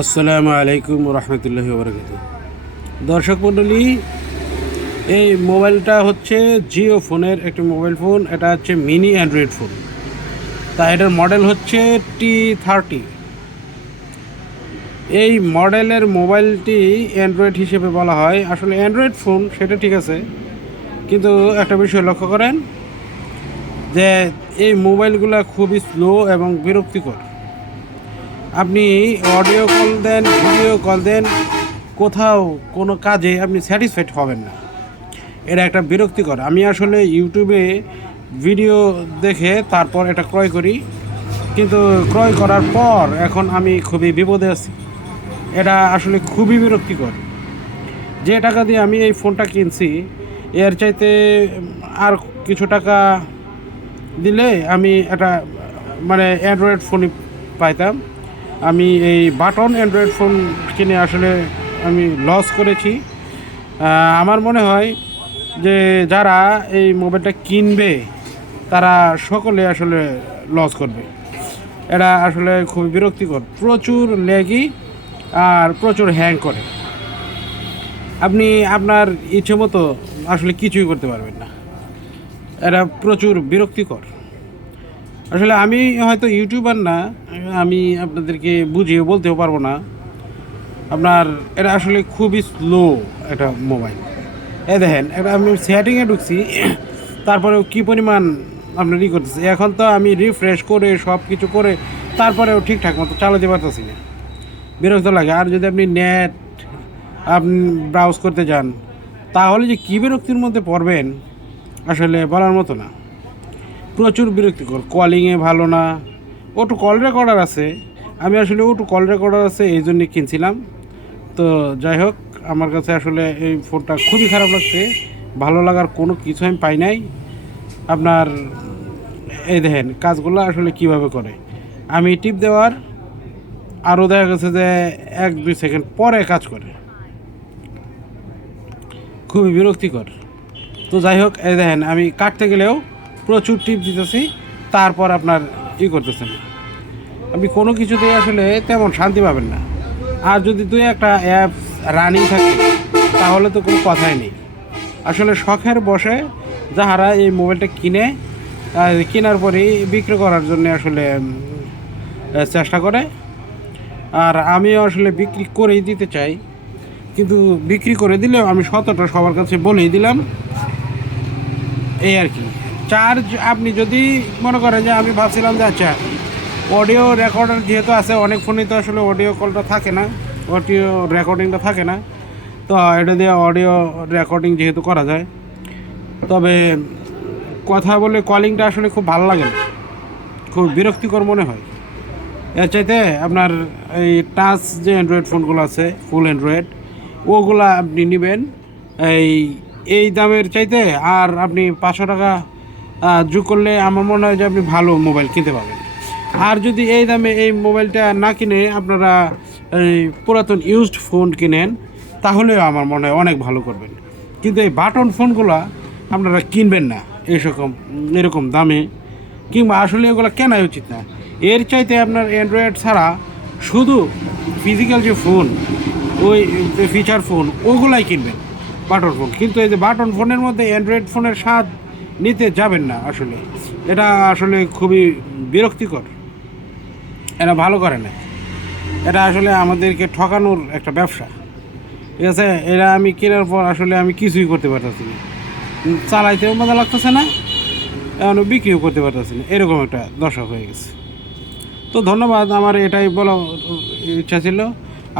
আসসালামু আলাইকুম রহমতুল্লাহি ওয়া বারাকাতুহু। দর্শক মণ্ডলী, এই মোবাইলটা হচ্ছে জিও ফোনের একটি মোবাইল ফোন। এটা হচ্ছে মিনি অ্যান্ড্রয়েড ফোন। তা এটার মডেল হচ্ছে T30। এই মডেলের মোবাইলটি অ্যান্ড্রয়েড হিসেবে বলা হয়। আসলে অ্যান্ড্রয়েড ফোন সেটা ঠিক আছে, কিন্তু একটা বিষয় লক্ষ্য করেন যে এই মোবাইলগুলো খুবই স্লো এবং বিরক্তিকর। আপনি অডিও কল দেন, ভিডিও কল দেন, কোথাও কোনো কাজে আপনি স্যাটিসফাইড হবেন না। এটা একটা বিরক্তিকর। আমি আসলে ইউটিউবে ভিডিও দেখে তারপর এটা ক্রয় করি, কিন্তু ক্রয় করার পর এখন আমি খুবই বিপদে আছি। এটা আসলে খুবই বিরক্তিকর। যে টাকা দিয়ে আমি এই ফোনটা কিনছি, এর চাইতে আর কিছু টাকা দিলে আমি এটা অ্যান্ড্রয়েড ফোনই পাইতাম। আমি এই বাটন অ্যান্ড্রয়েড ফোন কিনে আসলে আমি লস করেছি। আমার মনে হয় যে যারা এই মোবাইলটা কিনবে তারা সকলে আসলে লস করবে। এটা আসলে খুবই বিরক্তিকর, প্রচুর ল্যাগি আর প্রচুর হ্যাং করে। আপনি আপনার ইচ্ছে মতো আসলে কিছুই করতে পারবেন না। এটা প্রচুর বিরক্তিকর। আসলে আমি হয়তো ইউটিউবার না, আমি আপনাদেরকে বুঝিয়ে বলতেও পারবো না। আপনার এটা আসলে খুবই স্লো একটা মোবাইল। দেখেন, এটা আমি সেটিংয়ে ঢুকছি, তারপরেও কী পরিমাণ আপনার করতেছে। এখন তো আমি রিফ্রেশ করে সব কিছু করে তারপরেও ঠিকঠাক মতো চালাতে পারতেছি না, বিরক্ত লাগে। আর যদি আপনি নেট আপনি ব্রাউজ করতে যান, তাহলে যে কী বিরক্তির মধ্যে পড়বেন আসলে বলার মতো না। প্রচুর বিরক্তিকর। কলিংয়ে ভালো না। ওটু কল রেকর্ডার আছে, আমি আসলে ওটু কল রেকর্ডার আছে এই জন্যে কিনছিলাম। তো যাই হোক, আমার কাছে আসলে এই ফোনটা খুবই খারাপ লাগছে। ভালো লাগার কোনো কিছু আমি পাই নাই। আপনার এই দেখেন কাজগুলো আসলে কিভাবে করে। আমি টিপ দেওয়ার আরও দেখা গেছে যে 1-2 সেকেন্ড পরে কাজ করে। খুবই বিরক্তিকর। তো যাই হোক, এই দেখেন আমি কাটতে গেলেও প্রচুর টিপ দিতেছি, তারপর আপনার করতেছেন। আপনি কোনো কিছুতেই আসলে তেমন শান্তি পাবেন না। আর যদি দুই একটা অ্যাপস রানিং থাকে তাহলে তো কোনো কথাই নেই। আসলে শখের বসে যাহারা এই মোবাইলটা কিনে কেনার পরেই বিক্রি করার জন্য আসলে চেষ্টা করে। আর আমিও আসলে বিক্রি করেই দিতে চাই, কিন্তু বিক্রি করে দিলেও আমি সততা সবার কাছে বলেই দিলাম, এই আর কি। চার্জ আপনি যদি মনে করেন যে আমি ভাবছিলাম যে আচ্ছা অডিও রেকর্ডার যেহেতু আছে, অনেক ফোনেই তো আসলে অডিও কলটা থাকে না, অডিও রেকর্ডিংটা থাকে না। তো এটা দিয়ে অডিও রেকর্ডিং যেহেতু করা যায়, তবে কথা বলে কলিংটা আসলে খুব ভালো লাগে না, খুব বিরক্তিকর মনে হয়। এর চাইতে আপনার এই টাচ যে অ্যান্ড্রয়েড ফোনগুলো আছে ফুল অ্যান্ড্রয়েড, ওগুলা আপনি নেবেন এই দামের চাইতে। আর আপনি 500 টাকা যোগ করলে আমার মনে হয় যে আপনি ভালো মোবাইল কিনতে পারবেন। আর যদি এই দামে এই মোবাইলটা না কিনে আপনারা এই পুরাতন ইউজড ফোন কিনেন, তাহলেও আমার মনে হয় অনেক ভালো করবেন। কিন্তু এই বাটন ফোনগুলো আপনারা কিনবেন না এরকম দামে, কিংবা আসলে এগুলো কেনাই উচিত না। এর চাইতে আপনার অ্যান্ড্রয়েড ছাড়া শুধু ফিজিক্যাল যে ফোন, ওই ফিচার ফোন, ওগুলাই কিনবেন, বাটন ফোন। কিন্তু এই যে বাটন ফোনের মধ্যে অ্যান্ড্রয়েড ফোনের স্বাদ নিতে যাবেন না। আসলে এটা আসলে খুবই বিরক্তিকর। এটা ভালো করে না। এটা আসলে আমাদেরকে ঠকানোর একটা ব্যবসা, ঠিক আছে। এটা আমি কেনার পর আসলে আমি কিছুই করতে পারতেছি না, চালাইতেও মজা লাগতেছে না, এখন বিক্রিও করতে পারতেছি না, এরকম একটা দশা হয়ে গেছে। তো ধন্যবাদ, আমার এটাই বলা ইচ্ছা ছিল।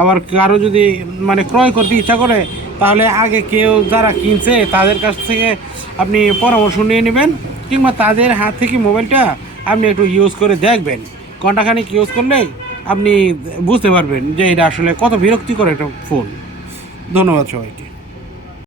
আবার কারো যদি ক্রয় করতে ইচ্ছা করে, তাহলে আগে কেউ যারা কিনছে তাদের কাছ থেকে আপনি পরামর্শ নিয়ে নেবেন, কিংবা তাদের হাত থেকে মোবাইলটা আপনি একটু ইউজ করে দেখবেন। ঘন্টাখানিক ইউজ করলেই আপনি বুঝতে পারবেন যে এটা আসলে কত বিরক্তিকর একটা ফোন। ধন্যবাদ সবাইকে।